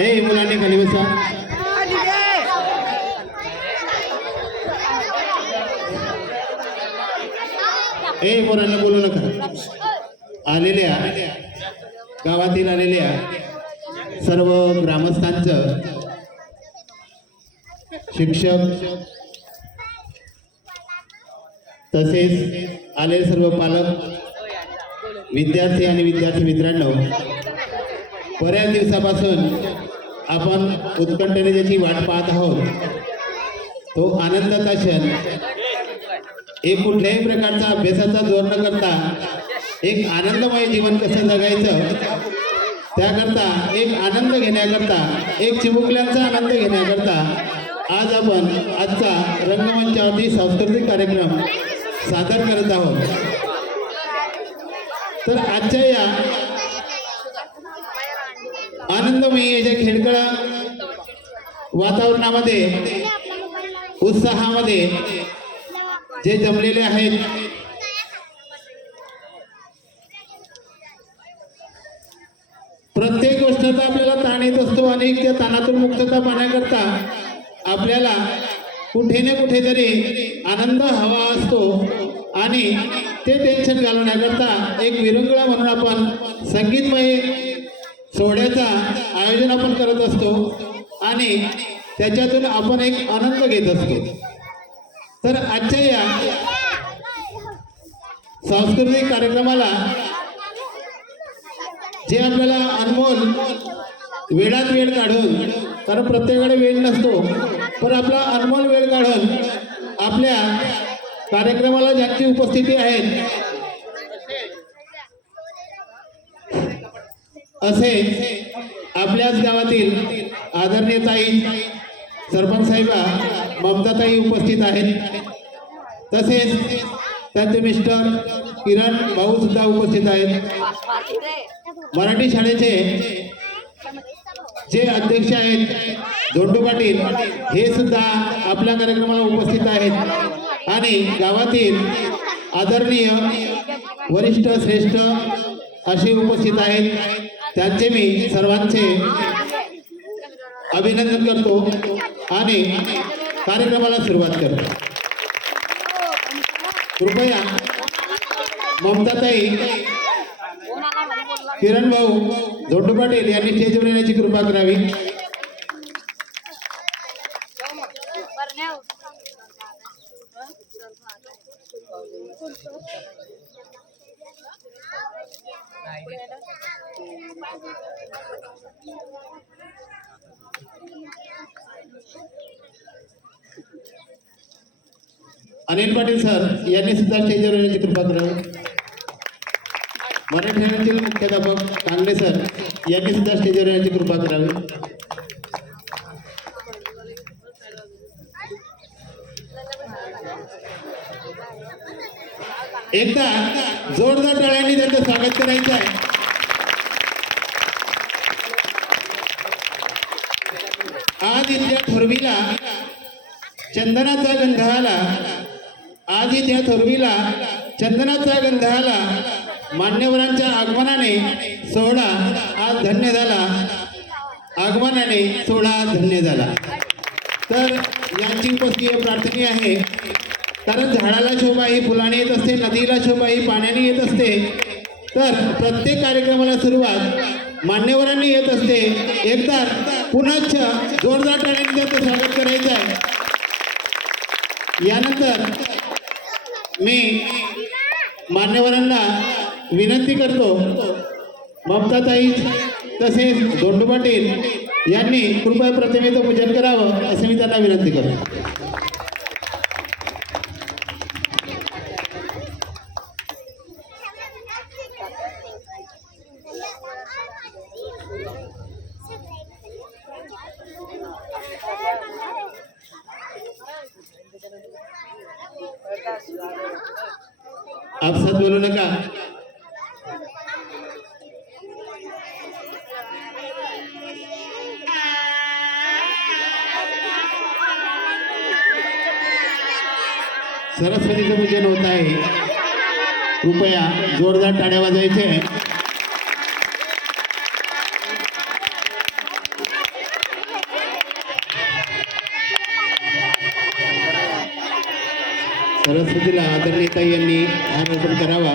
ए मुलांनी खाली बसा. ए मुलांना बोलू नका. आलेल्या गावातील आलेल्या सर्व ग्रामस्थांचं, शिक्षक तसेच आलेले सर्व पालक, विद्यार्थी आणि विद्यार्थी मित्रांनो, बऱ्याच दिवसापासून आपण उत्कंठेने ज्याची वाट पाहत आहोत तो आनंदाचा क्षण. एक कुठल्याही प्रकारचा अभ्यासाचा जोर न करता एक आनंदमय जीवन कसं जगायचं त्याकरता, एक आनंद घेण्याकरता, एक चिमुकल्यांचा आनंद घेण्याकरता आज आपण आजचा रंगमंचावरती सांस्कृतिक कार्यक्रम सादर करत आहोत. तर आजच्या या आनंदमयी याच्या खेळकळा वातावरणामध्ये, उत्साहामध्ये जे जमलेले आहेत, प्रत्येक गोष्टीचा आपल्याला ताण येत असतो आणि त्या ताणातून मुक्तता पाहण्याकरता आपल्याला कुठे ना कुठेतरी आनंद हवा असतो आणि ते टेन्शन घालवण्याकरता एक विरंगुळा म्हणून आपण संगीतमय सोहळ्याचा आयोजन आपण करत असतो आणि त्याच्यातून आपण एक आनंद घेत असतो. तर आजच्या या सांस्कृतिक कार्यक्रमाला जे आपल्याला अनमोल वेळात वेळ काढून, कारण प्रत्येकाकडे वेळ नसतो, पण आपला अनमोल वेळ काढून आपल्या कार्यक्रमाला ज्यांची उपस्थिती आहे असे आपल्याच गावातील आदरणीय ताई, सरपंच साहेबा ममताताई उपस्थित आहेत. तसेच त्यांचे मिस्टर किरण भाऊ सुद्धा उपस्थित आहेत. मराठी शाळेचे जे अध्यक्ष आहेत धोंडू पाटील हे सुद्धा आपल्या कार्यक्रमाला उपस्थित आहेत आणि गावातील आदरणीय वरिष्ठ श्रेष्ठ असे उपस्थित आहेत. त्यांचे मी सर्वांचे अभिनंदन करतो आणि कार्यक्रमाला सुरुवात करतो. कृपया ममताताई, किरण भाऊ, धोंडू पाटील यांनी स्टेजवर येण्याची कृपा करावी. अनिल पाटील सर यांनी सुद्धा स्टेजवर येण्याची कृपा करावी. मराठी शाळेतील मुख्याध्यापक कांगडे सर यांनी सुद्धा स्टेजवर येण्याची कृपा करावी. एकदा जोरदार टाळ्यांनी त्यांचं स्वागत करायचं आहे. आज इथल्या थोरवीला चंदनाचा गंध आला, आज इथल्या थोरवीला चंदनाचा गंध आला, मान्यवरांच्या आगमनाने सोहळा आज धन्य झाला, आगमनाने सोहळा धन्य झाला. तर यांची उपस्थिती प्रार्थनीय आहे, कारण झाडाला शोभा ही फुलाने येत असते, नदीला शोभा ही पाण्याने येत असते. तर प्रत्येक कार्यक्रमाला सुरुवात मान्यवरांनी येत असते. एकदा पुन्हा जोरदार टाळ्यांनी त्यांचं स्वागत करायचं आहे. यानंतर मी मान्यवरांना विनंती करतो, ममताताई तसेच धोंडू पाटील यांनी कृपया प्रतिमेचं पूजन करावं असं मी त्यांना विनंती करतो. आपसात बोलू नका. सरस्वतीचं पूजन होत आहे. कृपया जोरदार टाळ्या वाजवायचे. सरस्वतीला आदरणीय ताई यांनी हार अर्पण करावा.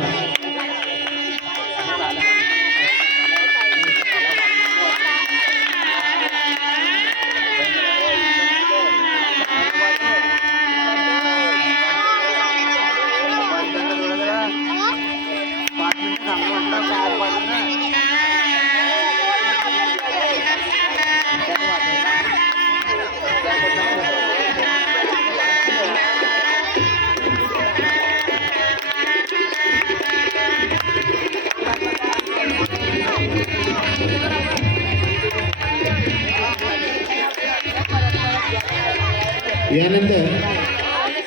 यानंतर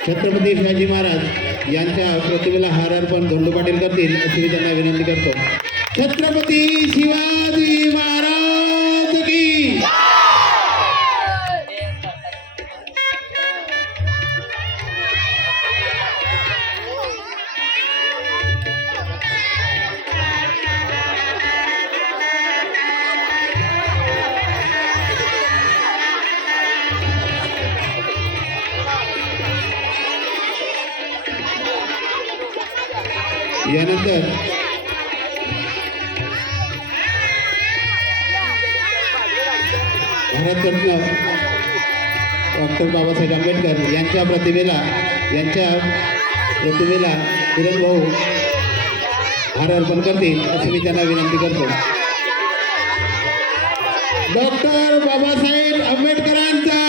छत्रपती शिवाजी महाराज यांच्या प्रतिमेला हार अर्पण धोंडू पाटील करतील अशी मी त्यांना विनंती करतो. छत्रपती शिवाजी महाराज की. यानंतर भारतरत्न डॉक्टर बाबासाहेब आंबेडकर यांच्या प्रतिमेला किरण भाऊ हार अर्पण करतील अशी मी त्यांना विनंती करतो. डॉक्टर बाबासाहेब आंबेडकरांचा.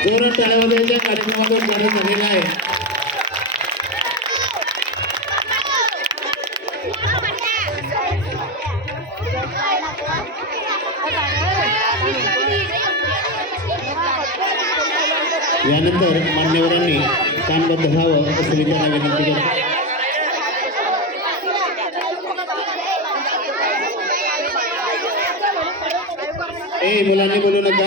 जोरात टाळ्यावाजवायच्या कार्यक्रमातून चालू झालेला आहे. यानंतर मान्यवरांनी कानबद्ध व्हावं असं मी त्यांना विनंती करतो. मुलांनी बोलू नका.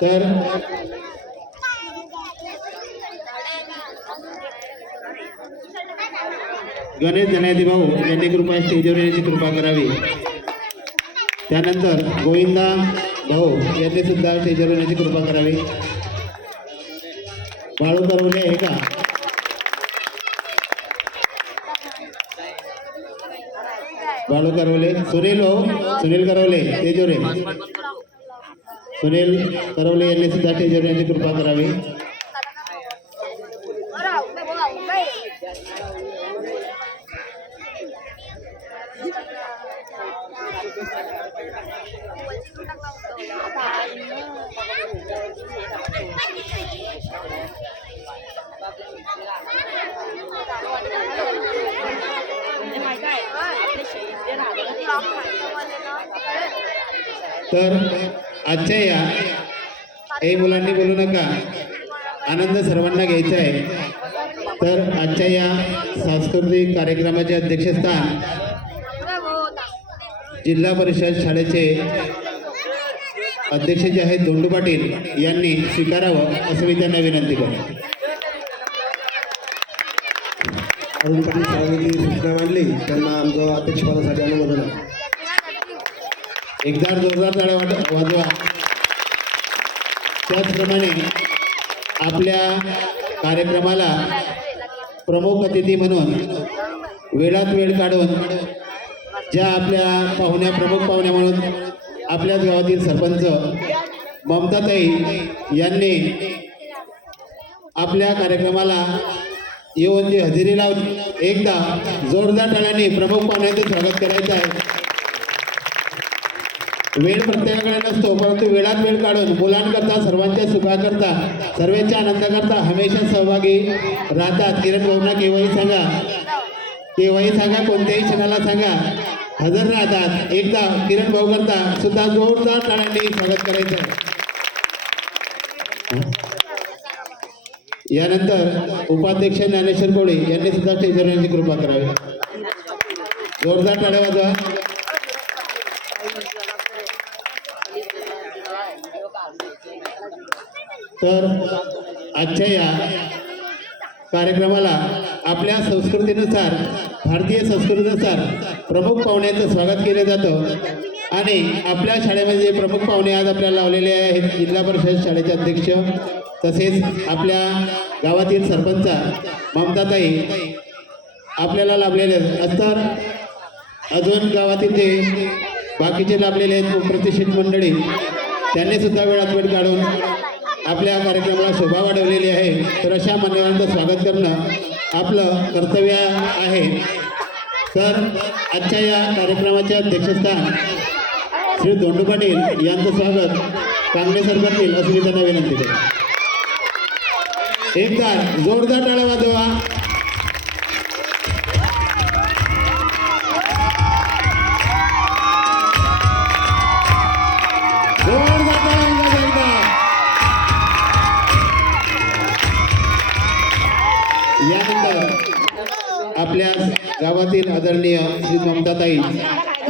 तर गणेश धनायती भाऊ यांनी कृपया स्टेजवर येण्याची कृपा करावी. त्यानंतर गोविंदा भाऊ यांनी सुद्धा स्टेजवर येण्याची कृपा करावी. बाळू करवले आहे का? बाळू करवले. सुनील करवले स्टेजवर आहे. सुनील करवले यांनी सुद्धा स्टेजवर येण्याची कृपा करावी. तर आजच्या या मुलांनी बोलू नका, आनंद सर्वांना घ्यायचा आहे. तर आजच्या या सांस्कृतिक कार्यक्रमाचे अध्यक्षस्थान जिल्हा परिषद शाळेचे अध्यक्ष जे आहेत धोंडू पाटील यांनी स्वीकारावं असं मी त्यांना विनंती करतो. अरुण पाटील साहेबांनी सूचना मांडली, त्यांना आमचं अध्यक्षपदासाठी अनुमोदन आहे. एकदा जोरदार टाळ्या वाजवा. त्याचप्रमाणे आपल्या कार्यक्रमाला प्रमुख अतिथी म्हणून वेळात वेळ काढून ज्या आपल्या प्रमुख पाहुण्या म्हणून आपल्याच गावातील सरपंच ममताताई यांनी आपल्या कार्यक्रमाला येऊन जी हजेरी लावली एकदा जोरदार टाळ्यांनी प्रमुख पाहुण्यांचे स्वागत करायचं आहे. वेळ प्रत्येकाकडे नसतो, परंतु वेळात वेळ काढून मुलांकरता, सर्वांच्या सुखाकरता, सर्वांच्या आनंदाकरता हमेशा सहभागी राहतात. किरण भाऊंना केव्हाही सांगा कोणत्याही क्षणाला सांगा, हजर राहतात. एकदा किरण भाऊ करता सुद्धा जोरदार टाळ्यांनी स्वागत करायचं आहे. यानंतर उपाध्यक्ष ज्ञानेश्वर कोळी यांनी सुद्धा स्टेजवर येण्याची कृपा करावी. जोरदार टाळ्या वाजवा. तर आजच्या या कार्यक्रमाला आपल्या संस्कृतीनुसार, भारतीय संस्कृतीनुसार प्रमुख पाहुण्यांचं स्वागत केलं जातं. आणि आपल्या शाळेमध्ये जे प्रमुख पाहुणे आज आपल्याला लावलेले आहेत, जिल्हा परिषद शाळेचे अध्यक्ष तसेच आपल्या गावातील सरपंच ममताताई आपल्याला लाभलेले असतात. अजून गावातील जे बाकीचे लाभलेले आहेत प्रतिष्ठित मंडळी, त्यांनी सुद्धा वेळात वेळ काढून आपल्या कार्यक्रमाला शोभा वाढवलेली आहे. तर अशा मान्यवरांचं स्वागत करणं आपलं कर्तव्य आहे. तर आजच्या या कार्यक्रमाचे अध्यक्षस्थान श्री धोंडू पाटील यांचं स्वागत काँग्रेस करतील असं मी त्यांना विनंती करतो. एकदा जोरदार टाळ्या वाजवा. जोरदार टाळ्या वाजवा. यानंतर आपल्या गावातील आदरणीय श्री ममताताई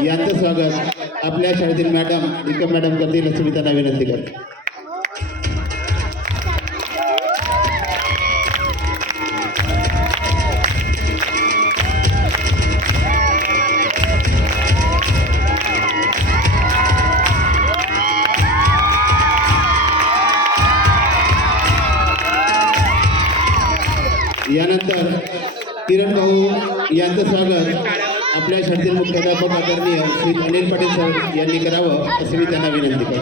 यांचं स्वागत आपल्या शाळेतील मॅडम निकम मॅडम करतील असं मी त्यांना विनंती करतो. यानंतर किरण भाऊ यांचं स्वागत आपल्या शाळेतील मुख्याध्यापक आदरणीय श्री अनिल पाटील सर यांनी करावं असं मी त्यांना विनंती करतो.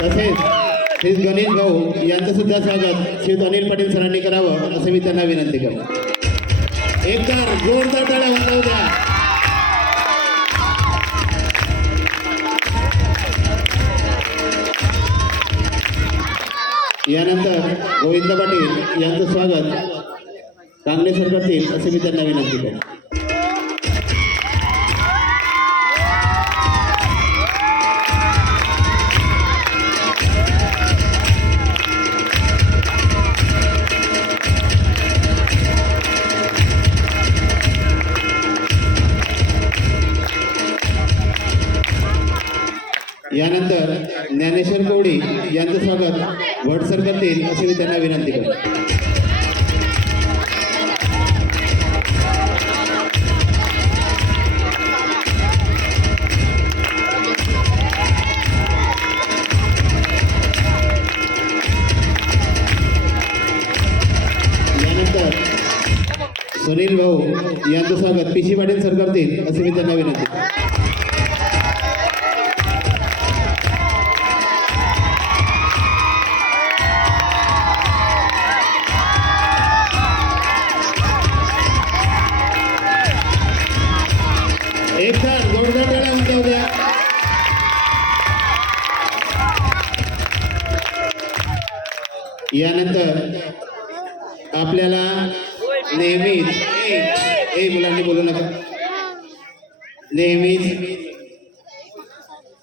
तसेच श्री गणेश भाऊ यांचं सुद्धा स्वागत श्री अनिल पाटील सरांनी करावं असं मी त्यांना विनंती करतो. एकदा जोरदार टाळ्या वाजवू द्या. यानंतर गोविंद पाटील यांचं स्वागत काँग्रेस करतील असे मी त्यांना विनंती करतो. यानंतर ज्ञानेश्वर कोळी यांचं स्वागत वडसर करतील असे मी त्यांना विनंती करतो. यानंतर सुनील भाऊ यांचं स्वागत पीसी पाटील सर करतील असे मी त्यांना विनंती करतो. एकदा जोरदार टाळ्या वाजवू द्या. यानंतर आपल्याला नेहमीच मुलांनी बोलू नका, नेहमीच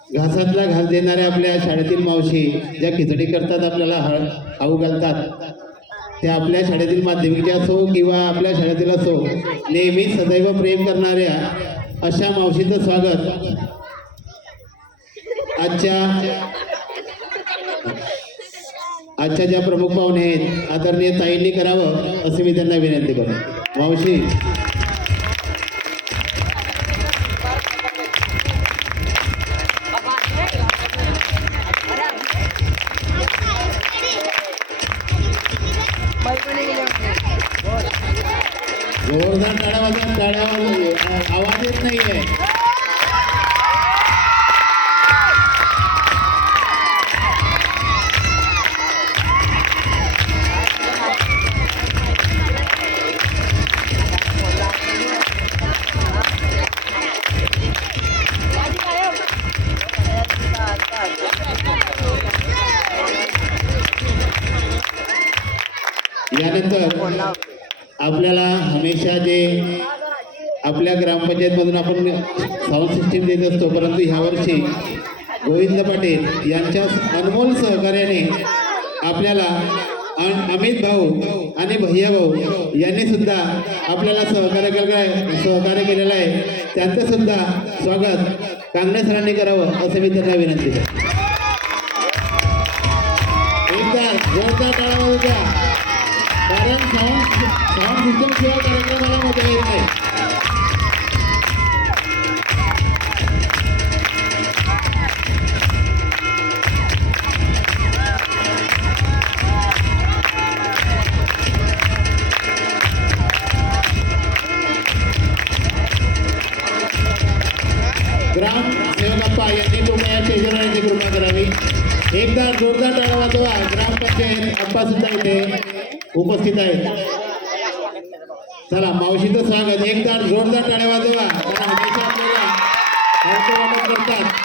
घासातला घास देणाऱ्या आपल्या शाळेतील मावशी ज्या खिचडी करतात, आपल्याला खाऊ घालतात, त्या आपल्या शाळेतील माध्यमिकच्या असो किंवा आपल्या शाळेतील असो, नेहमीच सदैव प्रेम करणाऱ्या अशा मावशीचं स्वागत आजच्या ज्या प्रमुख पाहुणे आहेत आदरणीय ताईंनी करावं असे मी त्यांना विनंती करतो. मावशी यानंतर आपल्याला हमेशा जे आपल्या ग्रामपंचायतमधून आपण साऊंड सिस्टीम देत असतो, परंतु ह्यावर्षी गोविंद पाटील यांच्या अनमोल सहकार्याने आपल्याला अमित भाऊ आणि भैया भाऊ यांनी सुद्धा आपल्याला सहकार्य केलेलं आहे. त्यांचं सुद्धा स्वागत कांगणे सरांनी करावं असं मी त्यांना विनंती करतो. एकदा जोरदार टाळ्या वाजवा, कारण साऊंड सिस्टम शिवाय कार्यक्रमाला मजा येत नाही. ग्राम सेवकप्पा यांनी कृपया स्टेजवर येण्याची कृपा करावी. एकदा जोरदार टाळ्या वाजवा. ग्रामपंचायत अप्पा सुद्धा इथे उपस्थित आहेत. चला, मावशीचं स्वागत. एकदा जोरदार टाळ्या वाजवा, कारण हमेशा आपल्याला वाटप करतात.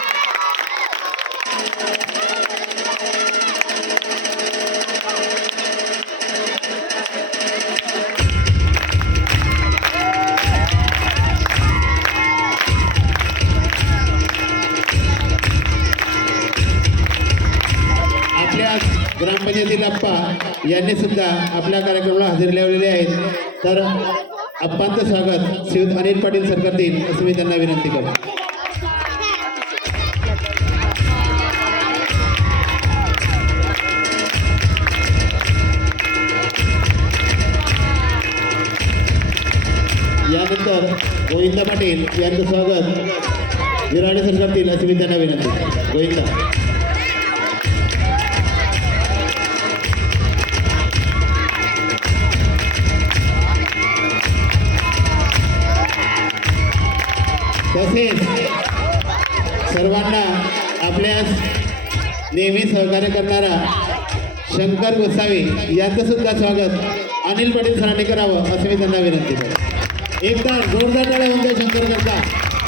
ग्रामपंचायतील अप्पा यांनी सुद्धा आपल्या कार्यक्रमाला हजेरी लावलेली आहेत. तर अप्पांचं स्वागत श्रीयुत अनिल पाटील सरकार देईल असं मी त्यांना विनंती करतो. यानंतर गोविंद पाटील यांचं स्वागत विराडे सरकार देईल असं मी त्यांना विनंती करतो. गोविंद. तसेच सर्वांना आपल्यास नेहमी सहकार्य करणारा शंकर गोसावी यांचं सुद्धा स्वागत अनिल पाटील सरांनी करावं असं मी त्यांना विनंती करतो. एकदा जोरदार टाळ्या होऊन शंकर करता,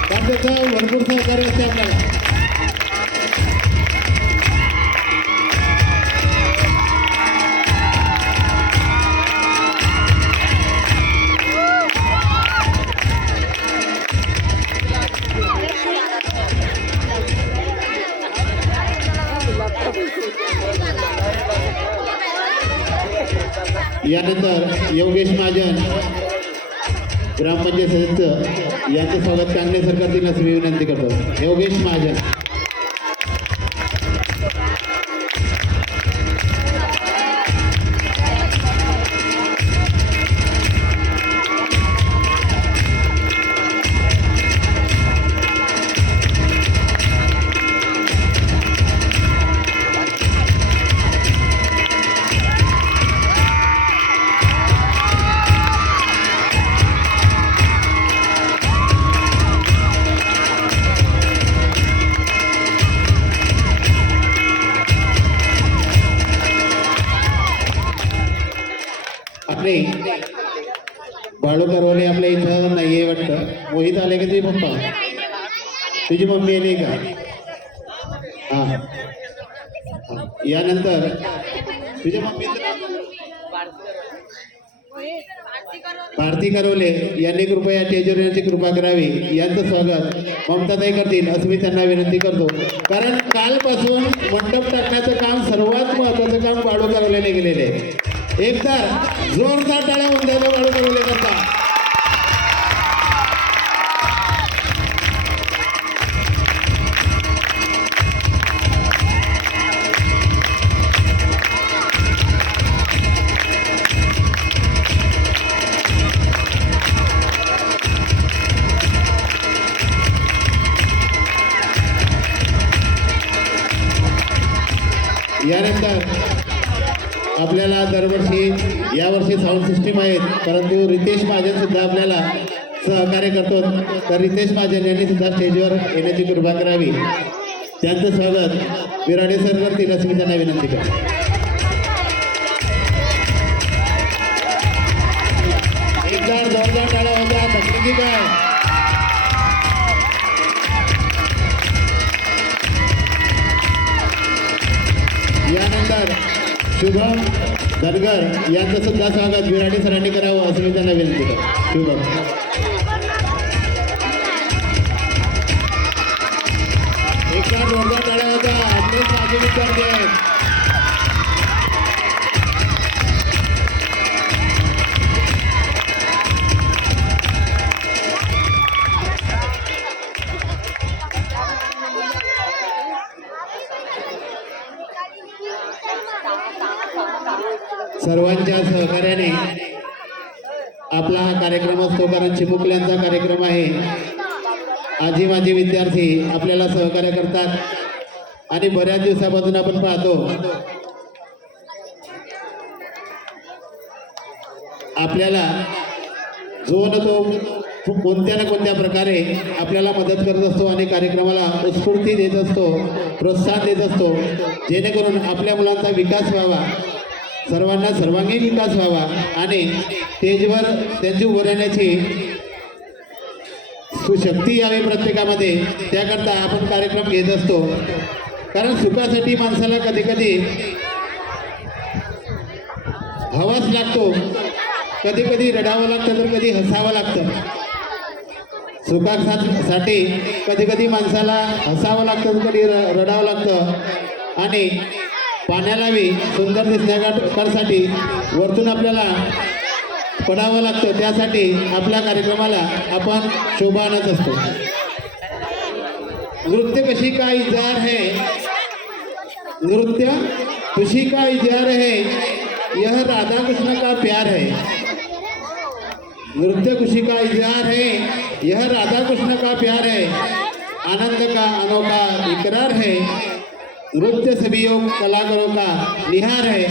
कारण त्याचं भरपूर सहकार्य असते आपल्याला. यानंतर योगेश महाजन ग्रामपंचायत सदस्य यांचं स्वागत कांगणे सरकार देईल असं मी विनंती करतो. योगेश महाजन. आपले बाळू करवले आपल्या इथं नाही आहे वाटतं. मोहित आले का तुझे पप्पा? तुझी मम्मी आली का? हां. यानंतर तुझ्या मम्मीचं भारती करवले यांनी कृपया स्टेजवर येण्याची कृपा करावी. यांचं स्वागत ममताताई करतील असं मी त्यांना विनंती करतो, कारण कालपासून मंडप टाकण्याचं काम सर्वात महत्त्वाचं काम बाळू करवलेने गेलेले आहे. एकदा जोरदार टाळ्या होऊन द्यायला बाळू करवले करता. यानंतर आपल्याला दरवर्षी यावर्षी साऊंड सिस्टीम आहेत, परंतु रितेश महाजन सुद्धा आपल्याला सहकार्य करतो. तर रितेश महाजन यांनी सुद्धा स्टेजवर येण्याची कृपा करावी. त्यांचं स्वागत विराडे सर करतील असं मी त्यांना विनंती करतो. एकदा जोरदार टाळ्या होत्या तकलीफी काय. शुभम धनगर यांचं सुद्धा स्वागत विराटे सरांनी करावं असं मी त्यांना विनंती करतो. शुभम एका जोरदार टाळ्या होता. आपले माजी विद्यार्थी आहेत. सर्वांच्या सहकार्याने आपला हा कार्यक्रम असतो, कारण चिमुकल्यांचा कार्यक्रम आहे. आजी माजी विद्यार्थी आपल्याला सहकार्य करतात आणि बऱ्याच दिवसापासून आपण पाहतो आपल्याला जो न तो कोणत्या ना कोणत्या प्रकारे आपल्याला मदत करत असतो आणि कार्यक्रमाला उत्स्फूर्ती देत असतो, प्रोत्साहन देत असतो, जेणेकरून आपल्या मुलांचा विकास व्हावा, सर्वांना सर्वांगीण विकास व्हावा आणि स्टेजवर त्यांची उभं राहण्याची सुशक्ती यावी प्रत्येकामध्ये. त्याकरता आपण कार्यक्रम घेत असतो. कारण सुखासाठी माणसाला कधी कधी हवाच लागतो, कधी कधी रडावं लागतं तर कधी हसावं लागतं. सुखासाठी कधी कधी माणसाला हसावं लागतं तर कधी रडावं लागतं आणि पाण्याला बी सुंदर दिसण्यासाठी वरतून आपल्याला पडावं लागतं. त्यासाठी आपल्या कार्यक्रमाला आपण शोभा आणत असतो. नृत्य कशी का इजार है, नृत्य खुशी का इजार है, यह राधा कृष्ण का प्यार है. नृत्य खुशी का इजहार है, यह राधा कृष्ण का प्यार है, आनंद का अनोखा इकरार है, नृत्य सभी कलाकारों का निहार है.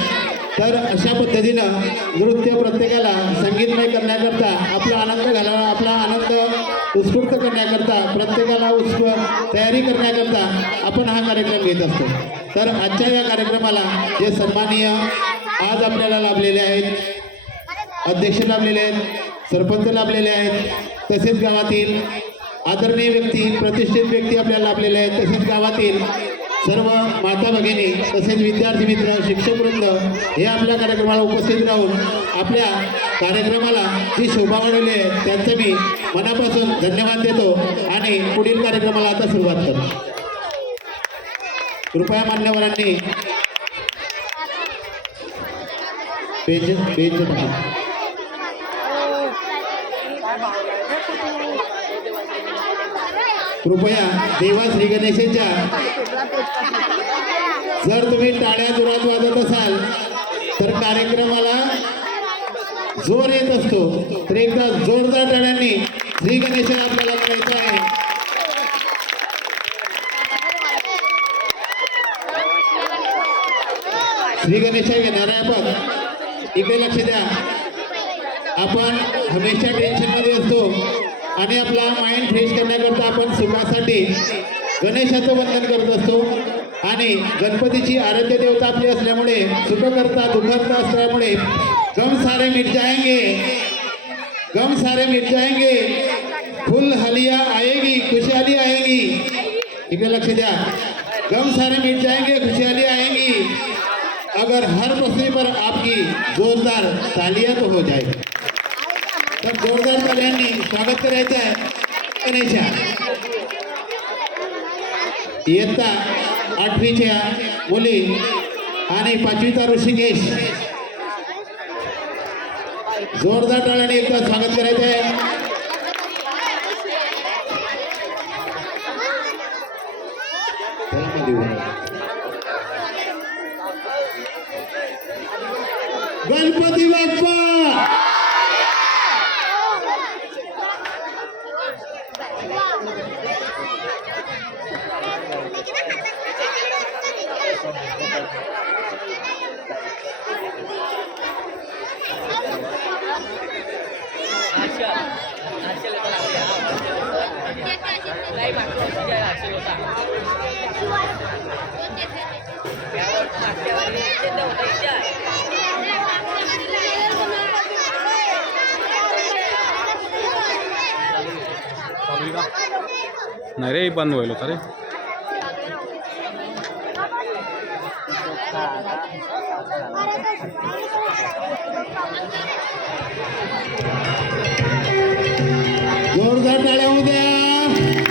तर अशा पद्धतीनं नृत्य प्रत्येकाला संगीतमय करण्याकरता, आपला आनंद घालावा, आपला आनंद उत्स्फूर्त करण्याकरता, प्रत्येकाला तयारी करण्याकरता आपण हा कार्यक्रम घेत असतो. तर आजच्या या कार्यक्रमाला जे सन्माननीय आज आपल्याला लाभलेले आहेत, अध्यक्ष लाभलेले आहेत, सरपंच लाभलेले आहेत, तसेच गावातील आदरणीय व्यक्ती, प्रतिष्ठित व्यक्ती आपल्याला लाभलेले आहेत, तसेच गावातील सर्व माता भगिनी, तसेच विद्यार्थी मित्र, शिक्षक वृंद हे आपल्या कार्यक्रमाला उपस्थित राहून आपल्या कार्यक्रमाला जी शोभा वाढवली आहे त्यांचं मी मनापासून धन्यवाद देतो आणि पुढील कार्यक्रमाला आता सुरुवात करतो. कृपया मान्यवरांनी पेज कृपया देवा श्री गणेशाच्या जर तुम्ही टाळ्या जोरात वाजत असाल तर कार्यक्रमाला जोर येत असतो. तर एकदा जोरदार टाळ्यांनी श्री गणेशाला आपल्याला करायचं आहे. श्री गणेशा घेणार आहे आपण. इकडे लक्ष द्या. आपण हमेशा टेन्शनमध्ये असतो आणि आपला माइंड फ्रेश करण्याकरता आपण सुखासाठी गणेशाचं वंदन करत असतो आणि गणपतीची आराध्य देवता आपली असल्यामुळे सुखकर्ता दुःखकर्ता असल्यामुळे गम सारे मिट जाएंगे, गम सारे मिट जाएंगे, फुल हलिया आएगी, खुशहाली आएगी. इकडे लक्ष द्या. गम सारे मिट जाएंगे, खुशहाली आएगी, अगर हर प्रश्न पर आपकी जोरदार तालियां तो हो जाएगी. तर जोरदार ताल्यांनी स्वागत करायचं आहे गणेशा. इयत्ता 8वीच्या मुली आणि 5वीचा ऋषिकेश. जोरदार टाळ्याने एकदा स्वागत करायचं आहे. गणपती बाप्पा. नाही रे बंद व्हायला रे. जोरदार टाळ्या होऊ द्या.